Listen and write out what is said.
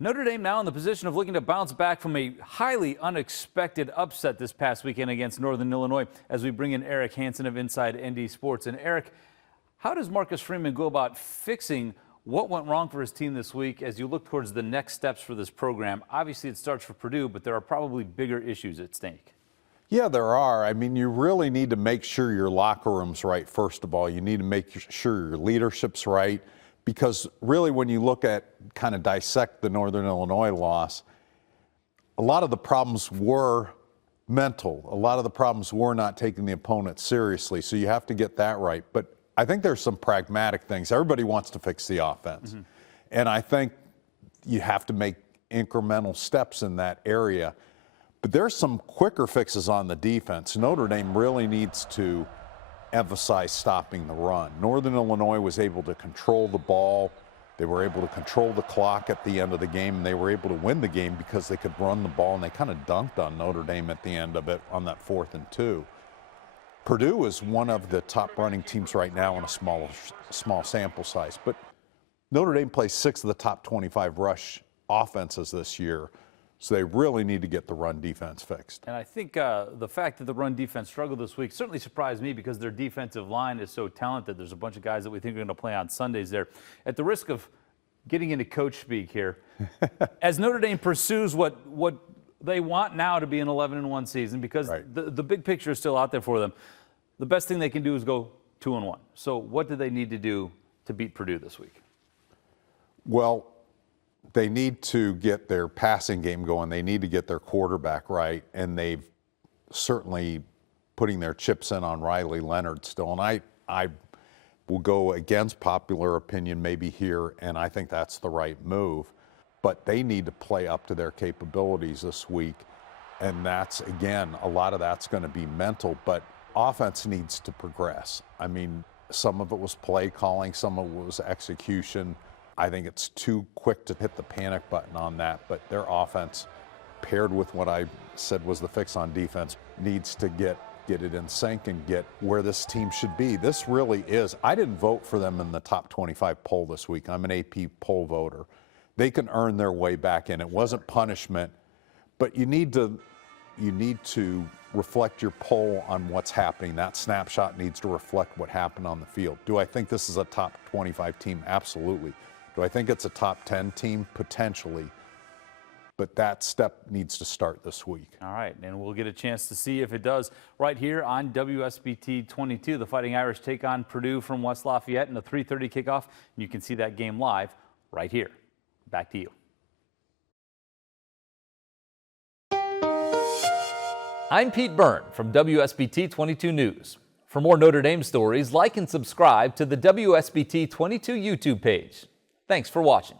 Notre Dame now in the position of looking to bounce back from a highly unexpected upset this past weekend against Northern Illinois, as we bring in Eric Hansen of Inside ND Sports. And Eric, how does Marcus Freeman go about fixing what went wrong for his team this week as you look towards the next steps for this program? Obviously, it starts for Purdue, but there are probably bigger issues at stake. Yeah, there are. I mean, you really need to make sure your locker room's right, first of all. You need to make sure your leadership's right, because really when you look at, kind of dissect the Northern Illinois loss, a lot of the problems were mental. A lot of the problems were not taking the opponent seriously, so you have to get that right. But I think there's some pragmatic things. Everybody wants to fix the offense. And I think you have to make incremental steps in that area. But there's some quicker fixes on the defense. Notre Dame really needs to emphasize stopping the run. Northern Illinois was able to control the ball. They were able to control the clock at the end of the game, and they were able to win the game because they could run the ball, and they kind of dunked on Notre Dame at the end of it on that 4th and 2. Purdue is one of the top running teams right now in a small sample size, but Notre Dame plays 6 of the top 25 rush offenses this year. So they really need to get the run defense fixed. And I think the fact that the run defense struggled this week certainly surprised me, because their defensive line is so talented. There's a bunch of guys that we think are going to play on Sundays there. At the risk of getting into coach speak here, as Notre Dame pursues what they want now to be an 11-1 season, because the big picture is still out there for them, the best thing they can do is go 2-1. So what do they need to do to beat Purdue this week? Well, they need to get their passing game going. They need to get their quarterback right, and they've certainly putting their chips in on Riley Leonard still. And I will go against popular opinion maybe here, and I think that's the right move. But they need to play up to their capabilities this week, and that's, again, a lot of that's going to be mental, but offense needs to progress. I mean, some of it was play calling, some of it was execution. I think it's too quick to hit the panic button on that, but their offense, paired with what I said was the fix on defense, needs to get it in sync and get where this team should be. This really is. I didn't vote for them in the top 25 poll this week. I'm an AP poll voter. They can earn their way back in. It wasn't punishment, but you need to reflect your poll on what's happening. That snapshot needs to reflect what happened on the field. Do I think this is a top 25 team? Absolutely. Do I think it's a top 10 team? Potentially. But that step needs to start this week. All right, and we'll get a chance to see if it does right here on WSBT-22. The Fighting Irish take on Purdue from West Lafayette in a 3:30 kickoff. And you can see that game live right here. Back to you. I'm Pete Byrne from WSBT-22 News. For more Notre Dame stories, like and subscribe to the WSBT-22 YouTube page. Thanks for watching.